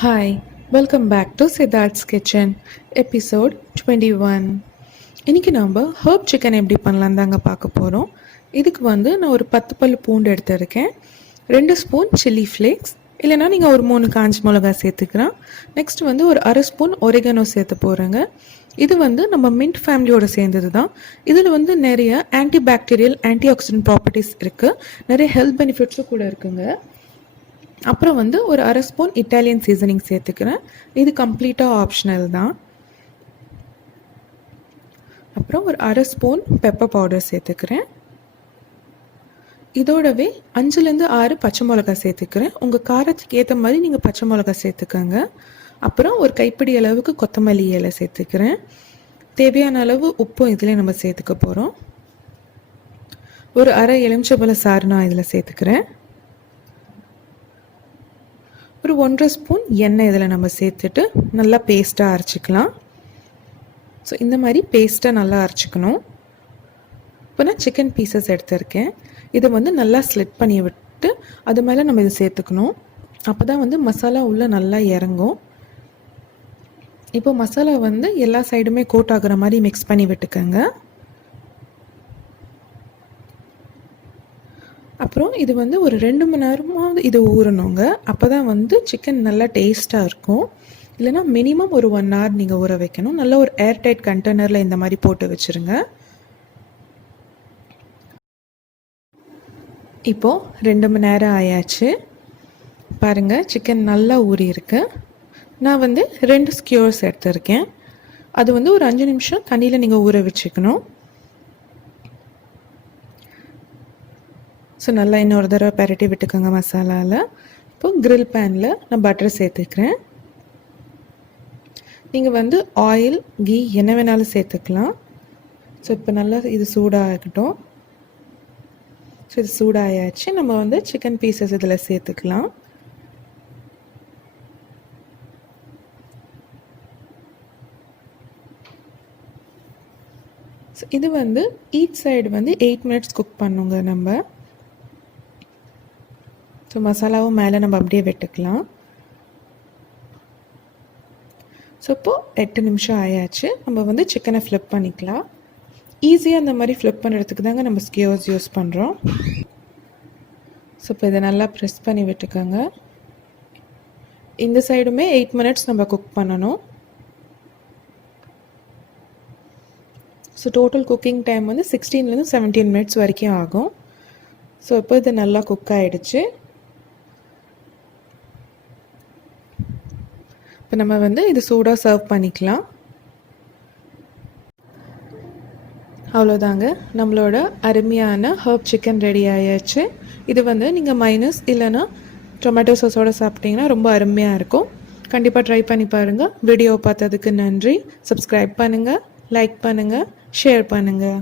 Hi, welcome back to SIDHARTH'S Kitchen, episode 21. இன்றைக்கி நம்ம Harb chicken எப்படி பண்ணலாம் தாங்க பார்க்க போகிறோம். இதுக்கு நான் ஒரு 10 பல் பூண்டு எடுத்துருக்கேன். 2 ஸ்பூன் சில்லி ஃப்ளேக்ஸ், இல்லைனா நீங்கள் ஒரு 3 காஞ்ச மிளகா சேர்த்துக்கலாம். நெக்ஸ்ட் ஒரு அரை ஸ்பூன் ஒரிகானோ சேர்த்து போகிறேங்க. இது நம்ம மின்ட் ஃபேமிலியோட சேர்ந்தது தான். இதில் நிறைய ஆன்டிபாக்டீரியல் ஆன்டிஆக்சிடென்ட் ப்ராப்பர்ட்டிஸ் இருக்குது. நிறைய ஹெல்த் பெனிஃபிட்ஸும் கூட இருக்குங்க. அப்புறம் ஒரு அரை ஸ்பூன் இட்டாலியன் சீசனிங் சேர்த்துக்கிறேன். இது கம்ப்ளீட்டாக ஆப்ஷனல் தான். அப்புறம் ஒரு அரை ஸ்பூன் பெப்பர் பவுடர் சேர்த்துக்கிறேன். இதோடவே 5லேருந்து 6 பச்சை மிளகா சேர்த்துக்கிறேன். உங்கள் காரத்துக்கு ஏற்ற மாதிரி நீங்கள் பச்சை மிளகா சேர்த்துக்கோங்க. அப்புறம் ஒரு கைப்பிடி அளவுக்கு கொத்தமல்லி இலை சேர்த்துக்கிறேன். தேவையான அளவு உப்பும் இதில் நம்ம சேர்த்துக்க போகிறோம். ஒரு அரை எலுமிச்சம்பழ சாறு நான் இதில் சேர்த்துக்கிறேன். ஒரு 1.5 ஸ்பூன் எண்ணெய் இதில் நம்ம சேர்த்துட்டு நல்லா பேஸ்ட்டாக அரைச்சிக்கலாம். ஸோ இந்த மாதிரி பேஸ்ட்டாக நல்லா அரைச்சிக்கணும். இப்போ நான் சிக்கன் பீசஸ் எடுத்திருக்கேன். இதை நல்லா ஸ்லிட் பண்ணி விட்டு அது மேலே நம்ம இதை சேர்த்துக்கணும். அப்போ தான் மசாலா உள்ளே நல்லா இறங்கும். இப்போ மசாலா எல்லா சைடுமே கோட் ஆகுற மாதிரி மிக்ஸ் பண்ணி விட்டுக்கோங்க. அப்புறம் இது ஒரு 2 மணி நேரமாவது இது ஊறணுங்க. அப்போ தான் சிக்கன் நல்லா டேஸ்ட்டாக இருக்கும். இல்லைனா மினிமம் ஒரு 1 hour நீங்கள் ஊற வைக்கணும். நல்ல ஒரு ஏர்டைட் கண்டெய்னரில் இந்த மாதிரி போட்டு வச்சுருங்க. இப்போது 2 மணி நேரம் ஆயாச்சு. பாருங்கள், சிக்கன் நல்லா ஊறி இருக்கு. நான் 2 skewers எடுத்திருக்கேன். அது ஒரு 5 நிமிஷம் தண்ணியில் நீங்கள் ஊற வச்சுக்கணும். ஸோ நல்லா இன்னொரு தடவை பரட்டி விட்டுக்கோங்க மசாலாவில். இப்போ கிரில் பேனில் நான் பட்டர் சேர்த்துக்கிறேன். நீங்கள் ஆயில், கீ என்ன வேணாலும் சேர்த்துக்கலாம். ஸோ இப்போ நல்லா இது சூடாகட்டும். ஸோ இது சூடாயாச்சு. நம்ம சிக்கன் பீசஸ் இதில் சேர்த்துக்கலாம். ஸோ இது ஈச் சைடு 8 minutes குக் பண்ணுங்க நம்ம. ஸோ மசாலாவும் மேலே நம்ம அப்படியே வெட்டுக்கலாம். ஸோ இப்போது 8 நிமிஷம் ஆயாச்சு. நம்ம சிக்கனை ஃப்ளிப் பண்ணிக்கலாம். ஈஸியாக அந்த மாதிரி ஃப்ளிப் பண்ணுறதுக்கு தாங்க நம்ம ஸ்கியூர்ஸ் யூஸ் பண்ணுறோம். ஸோ இப்போ இதை நல்லா ப்ரெஸ் பண்ணி விட்டுக்கோங்க. இந்த சைடுமே 8 minutes நம்ம குக் பண்ணணும். ஸோ டோட்டல் குக்கிங் டைம் 16லேருந்து 17 minutes வரைக்கும் ஆகும். ஸோ இப்போ இது நல்லா குக் ஆகிடுச்சு. இப்போ நம்ம இது சூடாக சர்வ் பண்ணிக்கலாம். அவ்வளோதாங்க, நம்மளோட அருமையான ஹர்ப் சிக்கன் ரெடி ஆயாச்சு. இது நீங்கள் மைனஸ் இல்லைன்னா டொமேட்டோ சாஸோடு சாப்பிட்டிங்கன்னா ரொம்ப அருமையாக இருக்கும். கண்டிப்பாக ட்ரை பண்ணி பாருங்கள். வீடியோவை பார்த்ததுக்கு நன்றி. சப்ஸ்கிரைப் பண்ணுங்கள், லைக் பண்ணுங்கள், ஷேர் பண்ணுங்கள்.